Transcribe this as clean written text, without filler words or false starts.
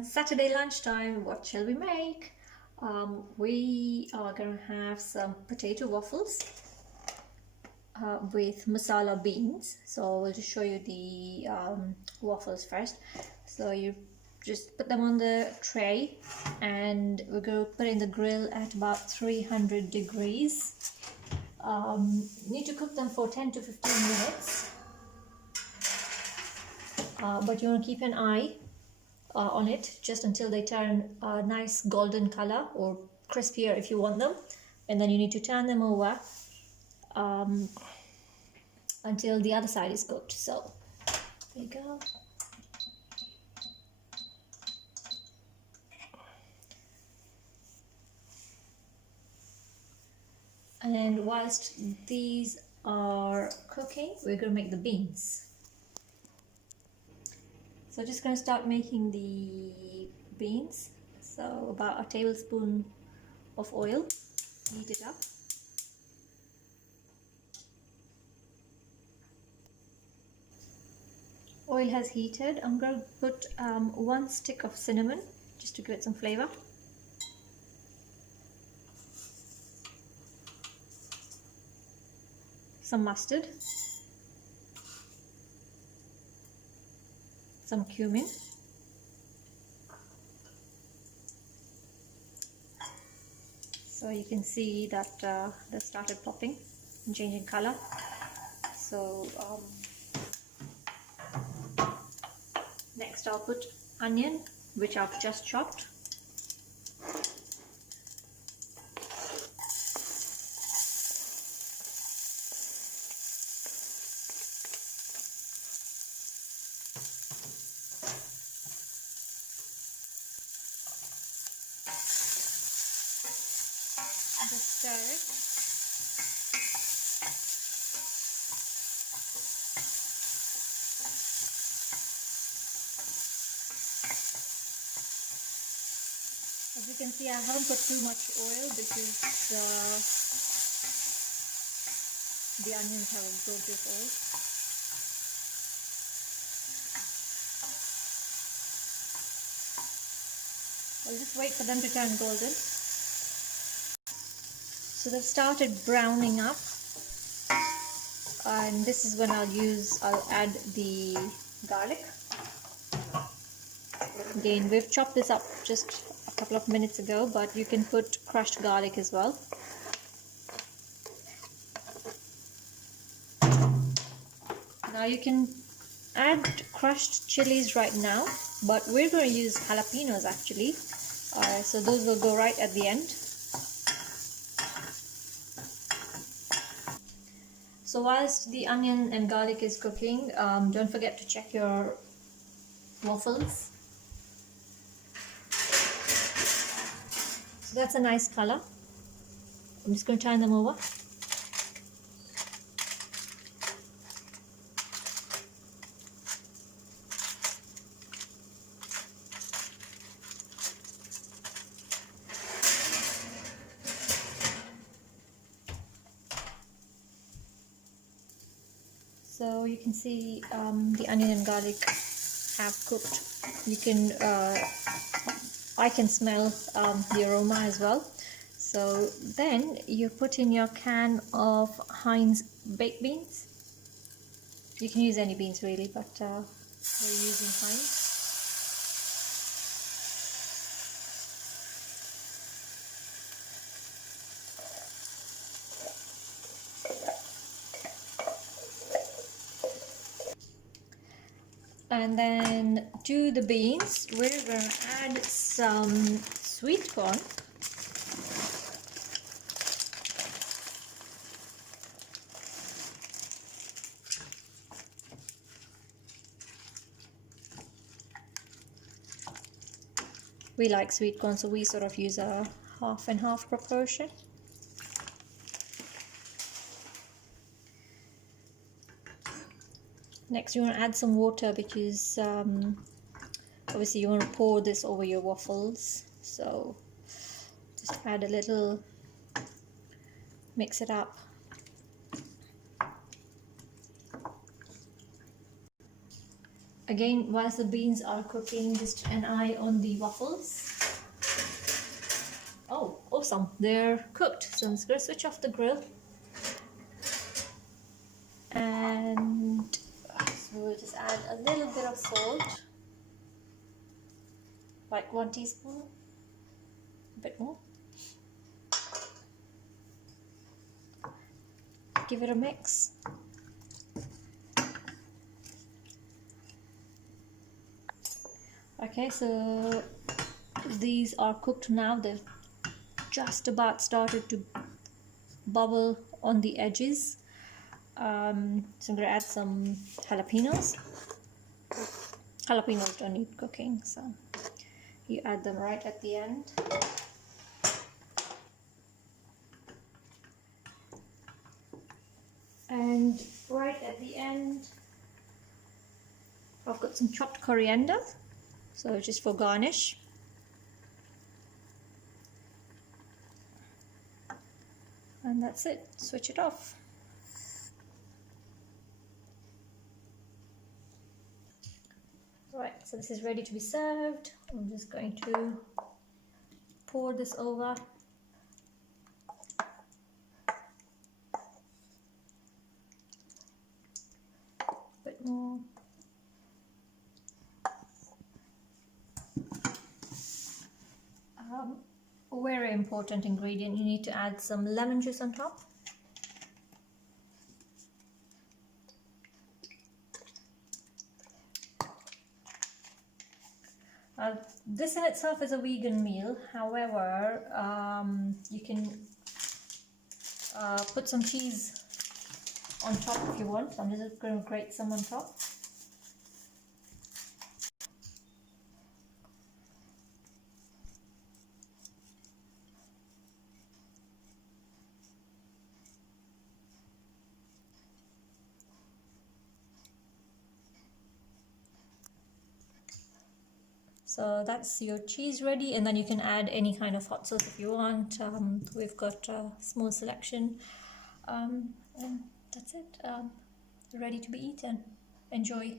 everyone, Saturday lunchtime, what shall we make? We are going to have some potato waffles with masala beans. So we'll just show you the waffles first. So you just put them on the tray and we're going to put it in the grill at about 300 degrees. Need to cook them for 10 to 15 minutes. But you want to keep an eye on it just until they turn a nice golden color, or crispier if you want them, and then you need to turn them over until the other side is cooked. So there you go. And whilst these are cooking, we're going to make the beans. So just going to start making the beans. So about a tablespoon of oil, heat it up. Oil has heated. I'm going to put 1 stick of cinnamon just to give it some flavor. Some mustard. Some cumin. So you can see that they started popping and changing color. So next I'll put onion, which I've just chopped. Just stir it. As you can see, I haven't put too much oil because the onions have absorbed this oil. I'll just wait for them to turn golden. So they've started browning up, and this is when I'll add the garlic. Again, we've chopped this up just a couple of minutes ago, but you can put crushed garlic as well. Now you can add crushed chilies right now, but we're going to use jalapenos actually, so those will go right at the end. So whilst the onion and garlic is cooking, don't forget to check your waffles. So that's a nice color. I'm just going to turn them over. So you can see the onion and garlic have cooked. You can, I can smell the aroma as well. So then you put in your can of Heinz baked beans. You can use any beans really, but we're using Heinz. And then to the beans, we're going to add some sweet corn. We like sweet corn, so we sort of use a half and half proportion. Next, you want to add some water because obviously you want to pour this over your waffles. So just add a little, mix it up. again, whilst the beans are cooking, just an eye on the waffles. Oh, awesome, they're cooked. So I'm just going to switch off the grill. And so we'll just add a little bit of salt, like 1 teaspoon, a bit more. Give it a mix. Okay, so these are cooked now. They've just about started to bubble on the edges. So I'm going to add some jalapenos. Jalapenos don't need cooking, so you add them right at the end. And right at the end, I've got some chopped coriander, so just for garnish. And that's it, switch it off. Right, so this is ready to be served. I'm just going to pour this over. A bit more. Very important ingredient, you need to add some lemon juice on top. This in itself is a vegan meal, however, you can put some cheese on top if you want. So I'm just going to grate some on top. So that's your cheese ready, and then you can add any kind of hot sauce if you want. We've got a small selection, and that's it. Ready to be eaten. Enjoy.